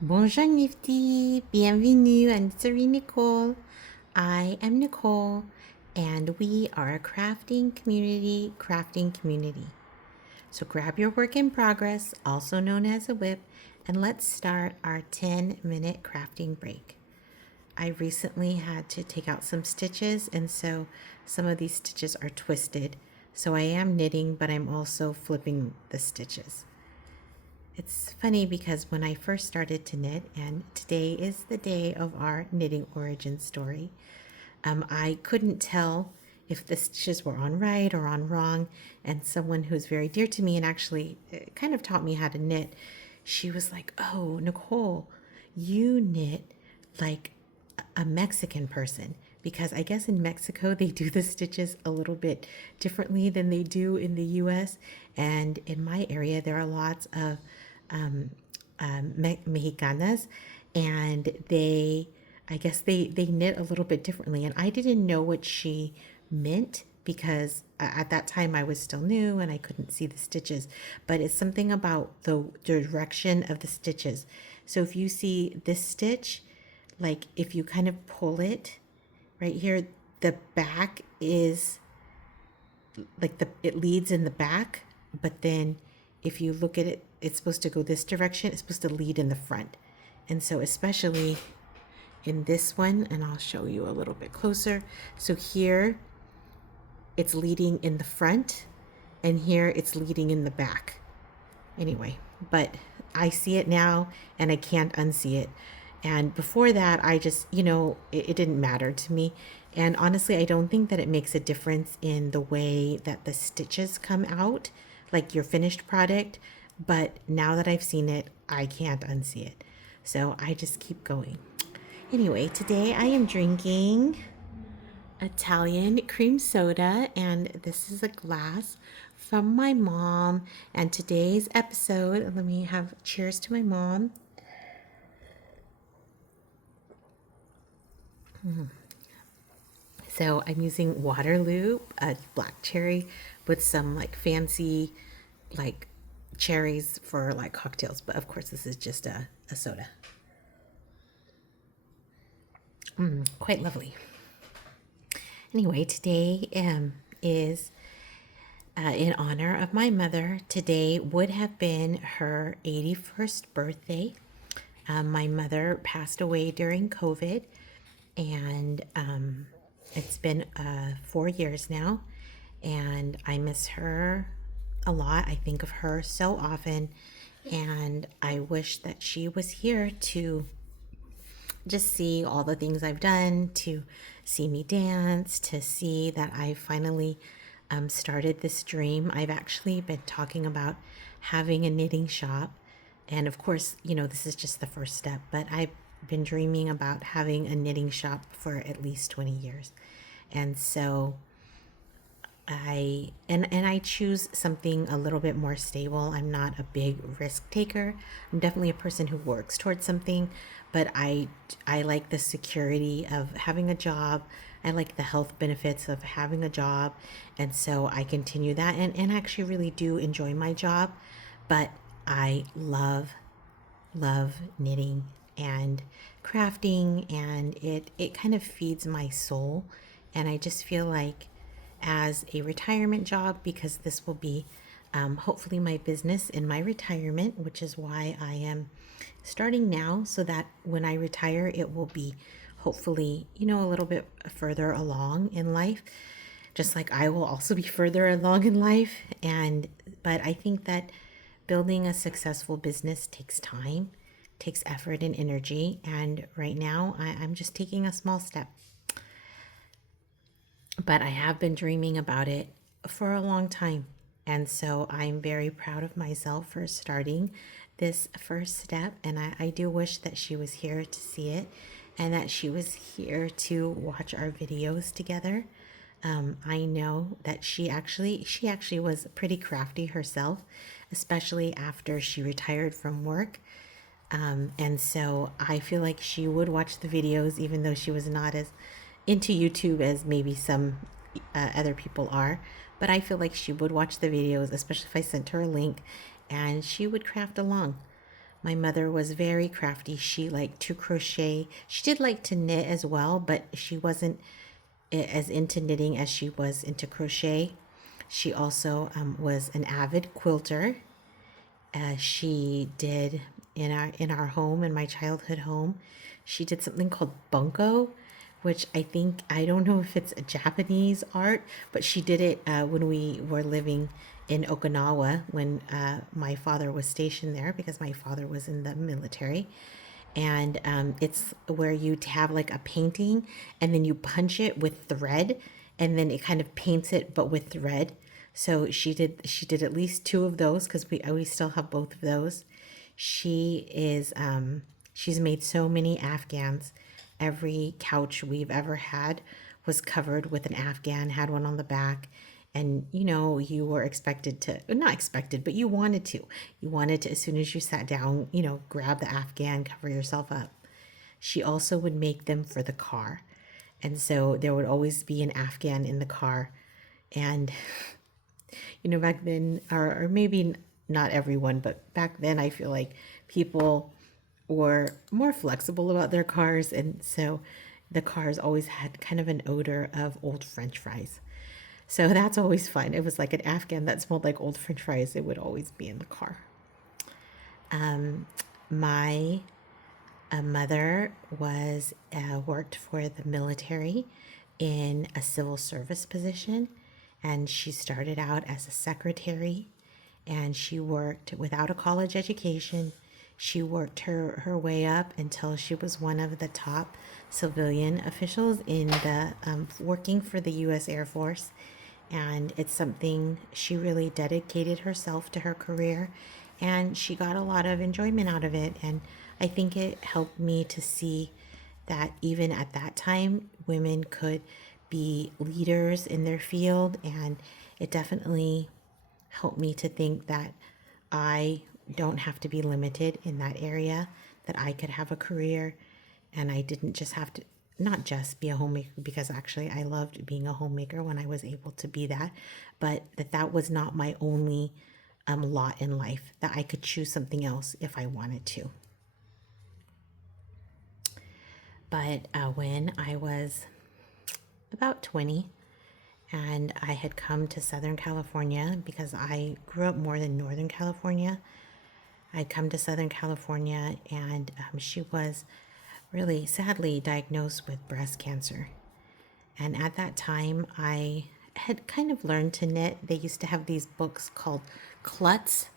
Bonjour Nifty, bienvenue à Nitserie Nicole. I am Nicole, and we are a crafting community. So grab your work in progress, also known as a whip, and let's start our 10-minute crafting break. I recently had to take out some stitches, and so some of these stitches are twisted. So I am knitting, but I'm also flipping the stitches. It's funny because when I first started to knit, and today is the day of our knitting origin story, I couldn't tell if the stitches were on right or on wrong. And someone who's very dear to me and actually kind of taught me how to knit, she was like, "Oh, Nicole, you knit like a Mexican person." Because I guess in Mexico they do the stitches a little bit differently than they do in the US. And in my area, there are lots of Mexicanas, and I guess they knit a little bit differently. And I didn't know what she meant because at that time I was still new and I couldn't see the stitches. But it's something about the direction of the stitches. So if you see this stitch, like if you kind of pull it right here, the back is like it leads in the back, but then if you look at it, it's supposed to go this direction. It's supposed to lead in the front. And so especially in this one, and I'll show you a little bit closer. So here it's leading in the front, and here it's leading in the back. Anyway, but I see it now and I can't unsee it. And before that, I just, it didn't matter to me. And honestly, I don't think that it makes a difference in the way that the stitches come out, like your finished product. But now that I've seen it, I can't unsee it. So I just keep going. Anyway, today I am drinking Italian cream soda, and this is a glass from my mom. And today's episode, let me have cheers to my mom. So I'm using Waterloo, a black cherry with some like fancy like cherries for like cocktails. But of course, this is just a soda. Quite lovely. Anyway, today is in honor of my mother. Today would have been her 81st birthday. My mother passed away during COVID, and it's been 4 years now, and I miss her a lot. I think of her so often, and I wish that she was here to just see all the things I've done, to see me dance, to see that I finally started this dream. I've actually been talking about having a knitting shop. And of course, this is just the first step, but I've been dreaming about having a knitting shop for at least 20 years. And so I choose something a little bit more stable. I'm not a big risk taker. I'm definitely a person who works towards something, but I like the security of having a job. I like the health benefits of having a job, and so I continue that and actually really do enjoy my job, but I love knitting and crafting, and it kind of feeds my soul. And I just feel like as a retirement job, because this will be hopefully my business in my retirement, which is why I am starting now, so that when I retire it will be hopefully a little bit further along in life, just like I will also be further along in life. And but I think that building a successful business takes time, takes effort and energy. And right now, I'm just taking a small step. But I have been dreaming about it for a long time. And so I'm very proud of myself for starting this first step. And I do wish that she was here to see it and that she was here to watch our videos together. I know that she actually was pretty crafty herself, especially after she retired from work. And so I feel like she would watch the videos, even though she was not as into YouTube as maybe some other people are. But I feel like she would watch the videos, especially if I sent her a link, and she would craft along. My mother was very crafty. She liked to crochet. She did like to knit as well, but she wasn't as into knitting as she was into crochet. She also was an avid quilter. She did in our home, in my childhood home, she did something called bunko, which I don't know if it's a Japanese art, but she did it when we were living in Okinawa when my father was stationed there because my father was in the military. And it's where you have like a painting and then you punch it with thread and then it kind of paints it but with thread. So she did at least two of those because we still have both of those. She's made so many Afghans. Every couch we've ever had was covered with an Afghan, had one on the back. And you were expected to, not expected, but you wanted to. You wanted to, as soon as you sat down, grab the Afghan, cover yourself up. She also would make them for the car. And so there would always be an Afghan in the car. And back then, or maybe not everyone, but back then I feel like people were more flexible about their cars. And so the cars always had kind of an odor of old French fries. So that's always fun. It was like an Afghan that smelled like old French fries. It would always be in the car. My mother was worked for the military in a civil service position, and she started out as a secretary, and she worked without a college education. She worked her way up until she was one of the top civilian officials in the working for the U.S. Air Force. And it's something she really dedicated herself to her career, and she got a lot of enjoyment out of it. And I think it helped me to see that even at that time, women could be leaders in their field. And it definitely helped me to think that I don't have to be limited in that area, that I could have a career and I didn't just have to, not just be a homemaker, because actually I loved being a homemaker when I was able to be that, but that was not my only lot in life, that I could choose something else if I wanted to. But when I was about 20 and I had come to Southern California, because I grew up more in Northern California, I'd come to Southern California, and she was really sadly diagnosed with breast cancer. And at that time, I had kind of learned to knit. They used to have these books called Klutz,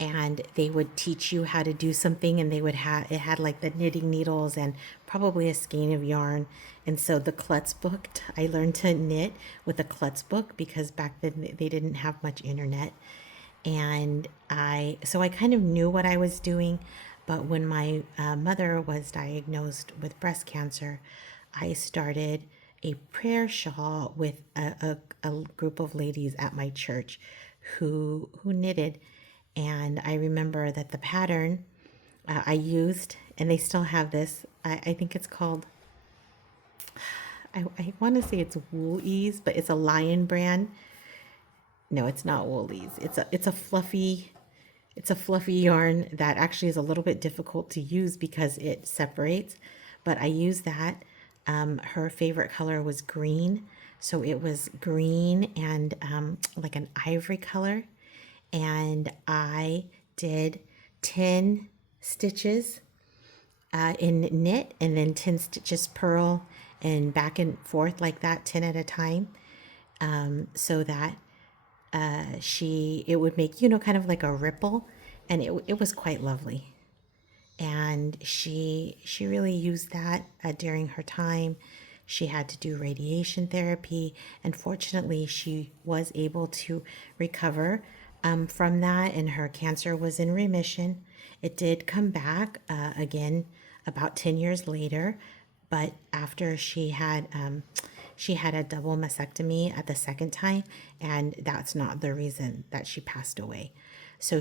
and they would teach you how to do something, and they would have it had like the knitting needles and probably a skein of yarn. And so the Klutz book, I learned to knit with a Klutz book because back then they didn't have much internet. And I kind of knew what I was doing. But when my mother was diagnosed with breast cancer, I started a prayer shawl with a group of ladies at my church who knitted. And I remember that the pattern I used, and they still have this, I think it's called, I want to say it's Wool Ease, but it's a Lion brand. No, it's not Woolies. It's a fluffy yarn that actually is a little bit difficult to use because it separates. But I used that. Her favorite color was green, so it was green and like an ivory color. And I did 10 stitches in knit, and then 10 stitches purl, and back and forth like that, 10 at a time, so that it would make, kind of like a ripple, and it was quite lovely. And she really used that during her time. She had to do radiation therapy, and fortunately she was able to recover from that, and her cancer was in remission. It did come back again about 10 years later, but after she had a double mastectomy at the second time, and that's not the reason that she passed away. So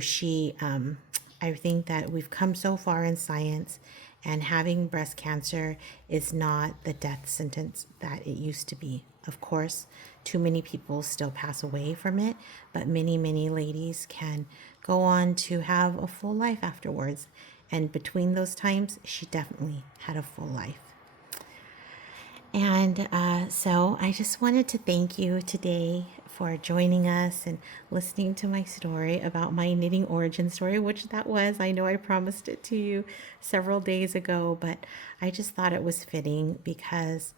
I think that we've come so far in science, and having breast cancer is not the death sentence that it used to be. Of course, too many people still pass away from it, but many, many ladies can go on to have a full life afterwards. And between those times, she definitely had a full life. And so I just wanted to thank you today for joining us and listening to my story about my knitting origin story, which that was. I know I promised it to you several days ago, but I just thought it was fitting because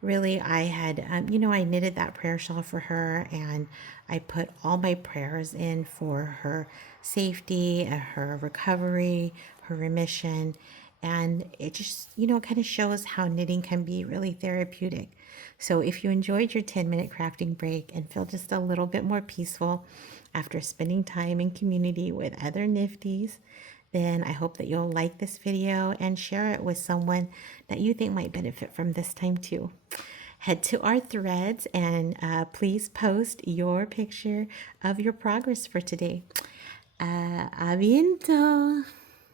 really I had, I knitted that prayer shawl for her, and I put all my prayers in for her safety, her recovery, her remission. And it just, kind of shows how knitting can be really therapeutic. So if you enjoyed your 10-minute crafting break and feel just a little bit more peaceful after spending time in community with other Nifties, then I hope that you'll like this video and share it with someone that you think might benefit from this time too. Head to our threads and please post your picture of your progress for today. A viento.